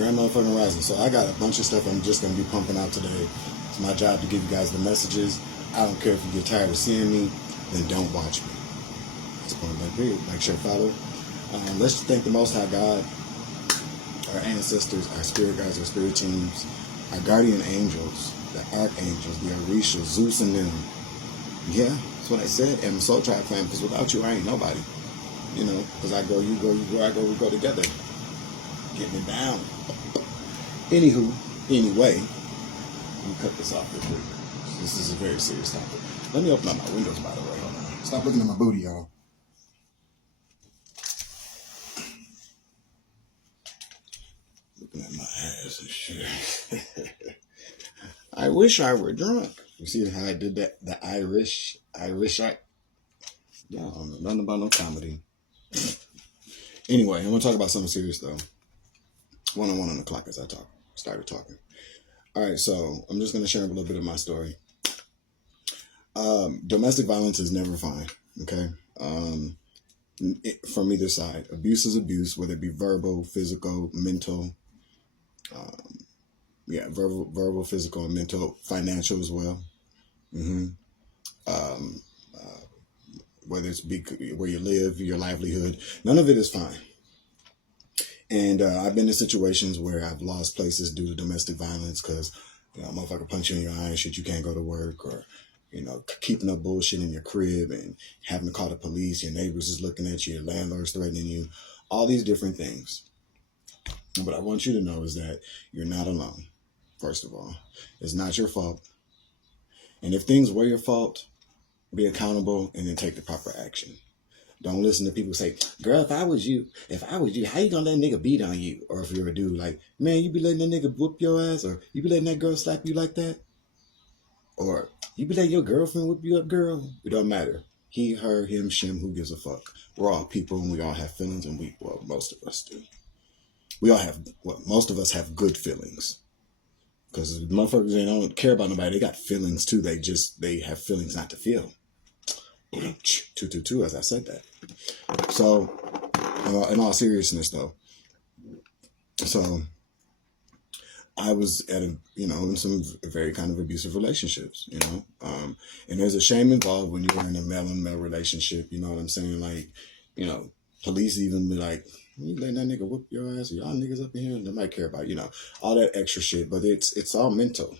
Grand motherfucking rising. So I got a bunch of stuff I'm just going to be pumping out today. It's my job to give you guys the messages. I don't care if you get tired of seeing me, then don't watch me. That's point blank period. Make sure to follow. Let's just thank the Most High God, our ancestors, our spirit guides, our spirit teams, our guardian angels, the archangels, the Orishas, Zeus and them. Yeah, that's what I said. And the Soul Tribe family, because without you, I ain't nobody. You know, because I go, you go, you go, I go, we go together. Getting it down. Anywho, anyway, let me cut this off real quick. This is a very serious topic. Let me open up my windows, by the way. Hold on. Stop looking at my booty, y'all. Looking at my ass and shit. I wish I were drunk. You see how I did that? The Irish. Y'all don't know nothing about no comedy. Anyway, I'm going to talk about something serious, though. One-on-one on the clock as I started talking. All right, so I'm just going to share a little bit of my story. Domestic violence is never fine, okay? From either side. Abuse is abuse, whether it be verbal, physical, mental. Verbal, physical, and mental, financial as well. Whether it's where you live, your livelihood, none of it is fine. And I've been in situations where I've lost places due to domestic violence because, you know, a motherfucker punch you in your eye and shit, you can't go to work, or, you know, keeping up bullshit in your crib and having to call the police, your neighbors is looking at you, your landlord's threatening you, all these different things. But I want you to know is that you're not alone, first of all. It's not your fault. And if things were your fault, be accountable and then take the proper action. Don't listen to people say, girl, if I was you, how you gonna let a nigga beat on you? Or if you're a dude, like, man, you be letting that nigga whoop your ass? Or you be letting that girl slap you like that? Or you be letting your girlfriend whoop you up, girl? It don't matter. He, her, him, shim, who gives a fuck? We're all people and we all have feelings, and most of us do. Most of us have good feelings. Because motherfuckers, they don't care about nobody. They got feelings too. They have feelings not to feel. 222, as I said that. So, in all seriousness, though, so I was at in some very kind of abusive relationships, and there's a shame involved when you're in a male and male relationship. You know what I'm saying? Like, police even be like, you letting that nigga whoop your ass? Or y'all niggas up in here? They might care about, all that extra shit. But it's all mental,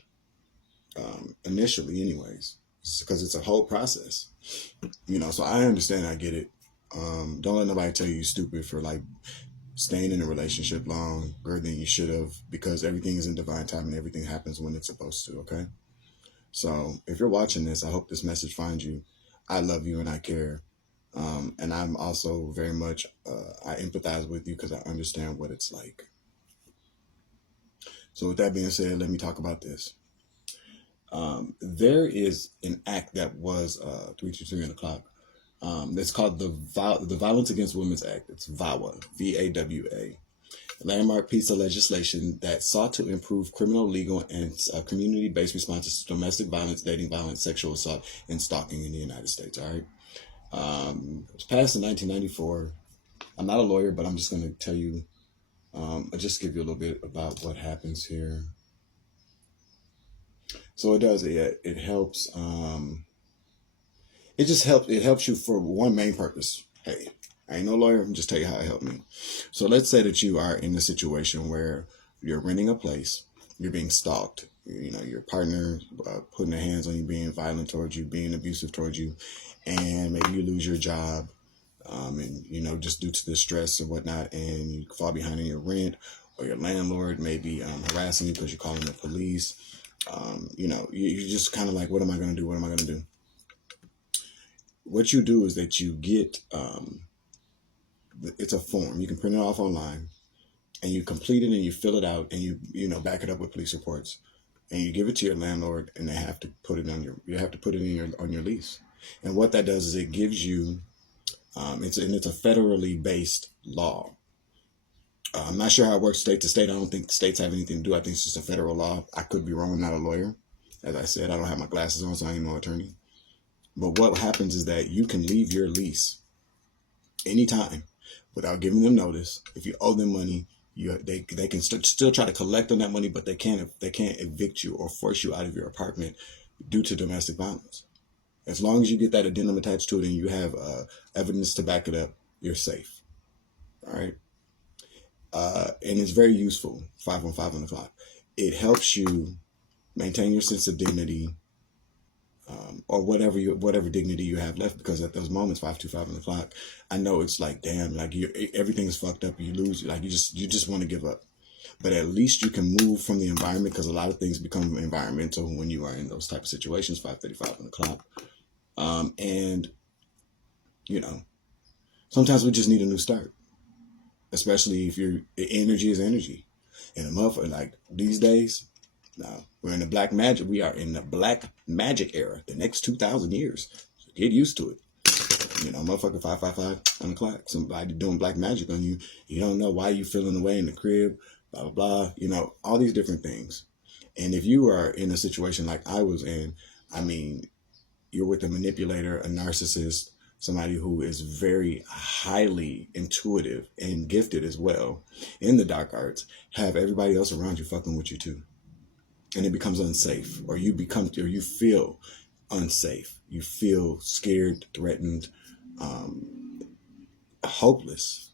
initially, anyways, because it's a whole process. So I understand, I get it. Don't let nobody tell you stupid for like staying in a relationship longer than you should have, because everything is in divine time and everything happens when it's supposed to. Okay. So if you're watching this, I hope this message finds you. I love you and I care. And I'm also very much, I empathize with you because I understand what it's like. So with that being said, let me talk about this. There is an act that was 323 on the clock. It's called the Violence Against Women's Act. It's VAWA, VAWA, landmark piece of legislation that sought to improve criminal, legal, and community-based responses to domestic violence, dating violence, sexual assault, and stalking in the United States. All right. It was passed in 1994. I'm not a lawyer, but I'm just going to tell you, I'll just give you a little bit about what happens here. So it does. It helps. It helps you for one main purpose. Hey, I ain't no lawyer. I'm just tell you how it helped me. So let's say that you are in a situation where you're renting a place, you're being stalked. Your partner putting their hands on you, being violent towards you, being abusive towards you, and maybe you lose your job, and just due to the stress and whatnot, and you fall behind in your rent, or your landlord may be harassing you because you're calling the police. You're just kind of like, what am I going to do? What am I going to do? What you do is that you get, it's a form. You can print it off online, and you complete it and you fill it out, and you back it up with police reports, and you give it to your landlord, and they have to put it on your lease. And what that does is it gives you, it's a federally based law. I'm not sure how it works state to state. I don't think the states have anything to do. I think it's just a federal law. I could be wrong. I'm not a lawyer. As I said, I don't have my glasses on, so I ain't no attorney. But what happens is that you can leave your lease anytime without giving them notice. If you owe them money, They can still try to collect on that money, but they can't evict you or force you out of your apartment due to domestic violence. As long as you get that addendum attached to it and you have evidence to back it up, you're safe. All right. And it's very useful. 515 on the clock. It helps you maintain your sense of dignity, or whatever dignity you have left. Because at those moments, 525 on the clock, I know it's like, damn, like everything is fucked up. You lose, like you just want to give up. But at least you can move from the environment, because a lot of things become environmental when you are in those type of situations. 535 on the clock, and you know, sometimes we just need a new start, especially if energy is energy, and a motherfucker like these days. Now we're in the black magic. We are in the black magic era. The next 2,000 years. Get used to it. You know, motherfucker, 555 on the clock. Somebody doing black magic on you. You don't know why you feeling away in the crib. Blah blah blah. You know, all these different things. And if you are in a situation like I was in, I mean, you're with a manipulator, a narcissist, somebody who is very highly intuitive and gifted as well in the dark arts, have everybody else around you fucking with you too. And it becomes unsafe, or you feel unsafe. You feel scared, threatened, hopeless.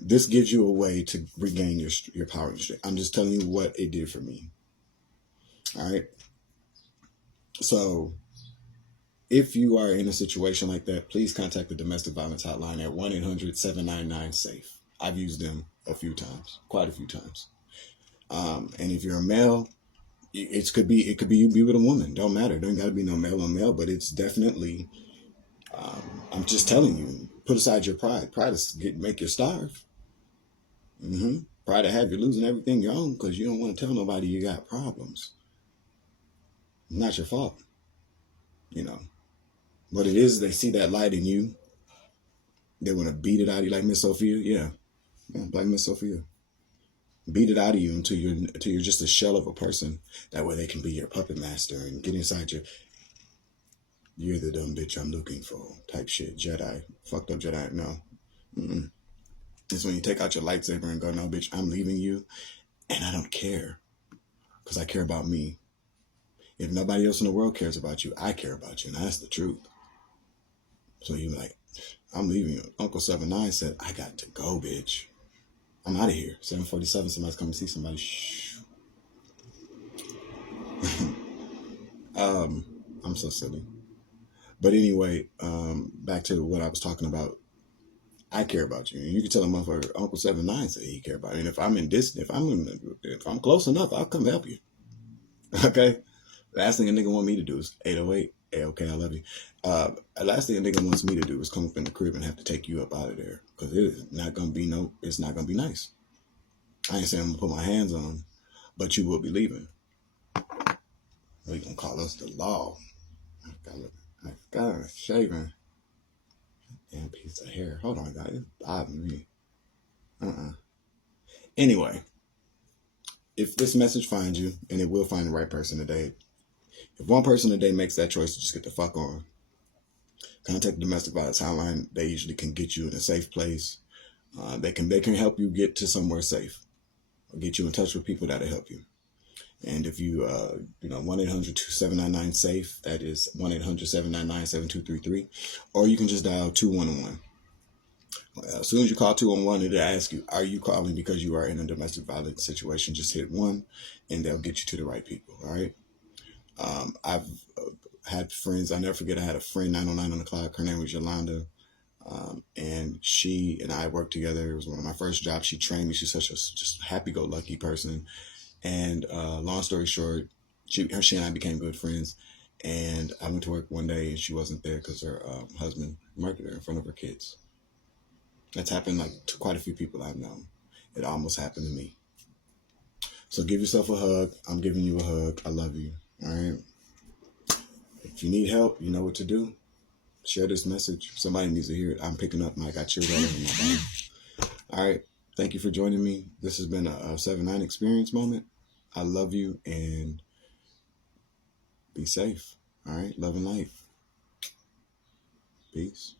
This gives you a way to regain your power and strength. I'm just telling you what it did for me. All right. So if you are in a situation like that, please contact the domestic violence hotline at 1-800-799-SAFE. I've used them quite a few times. And if you're a male, it could be you be with a woman. Don't matter. There ain't got to be no male on male, but it's definitely. I'm just telling you. Put aside your pride. Pride is make you starve. Pride to have you losing everything you own because you don't want to tell nobody you got problems. Not your fault. You know. What it is, they see that light in you. They want to beat it out of you, like Miss Sophia. Yeah, like Miss Sophia. Beat it out of you until you're just a shell of a person. That way they can be your puppet master and get inside you. You're the dumb bitch I'm looking for type shit. Jedi. Fucked up Jedi. No. It's when you take out your lightsaber and go, no, bitch, I'm leaving you. And I don't care. Because I care about me. If nobody else in the world cares about you, I care about you. And that's the truth. So you're like, I'm leaving you. Uncle 79 said, I got to go, bitch. I'm out of here. 7:47, somebody's coming to see somebody. Shh. I'm so silly. But anyway, back to what I was talking about. I care about you. And you can tell a motherfucker, Uncle 79 said he care about you. And if I'm close enough, I'll come help you. Okay? Last thing a nigga want me to do is 808. Hey, okay, I love you. Last thing a nigga wants me to do is come up in the crib and have to take you up out of there. Because it's not going to be nice. I ain't saying I'm going to put my hands on them, but you will be leaving. They going to call us the law. I got a shaving. Damn piece of hair. Hold on, guys. It's bothering me. Anyway, if this message finds you, and it will find the right person today, if one person today makes that choice to just get the fuck on, contact the domestic violence hotline. They usually can get you in a safe place. They can help you get to somewhere safe, or get you in touch with people that'll help you. And if you, 1-800-799-SAFE, that is 1-800-799-7233, or you can just dial 211. As soon as you call 211, it'll ask you, are you calling because you are in a domestic violence situation? Just hit 1 and they'll get you to the right people. All right. I've had friends. I never forget. I had a friend, 909 on the clock. Her name was Yolanda. And she and I worked together. It was one of my first jobs. She trained me. She's such a just happy-go-lucky person. And long story short, she and I became good friends. And I went to work one day and she wasn't there because her husband murdered her in front of her kids. That's happened to quite a few people I've known. It almost happened to me. So give yourself a hug. I'm giving you a hug. I love you. All right. If you need help, you know what to do. Share this message. Somebody needs to hear it. I'm picking up, Mike. I chilled all over my body. All right. Thank you for joining me. This has been a 7-9 experience moment. I love you and be safe. All right. Love and life. Peace.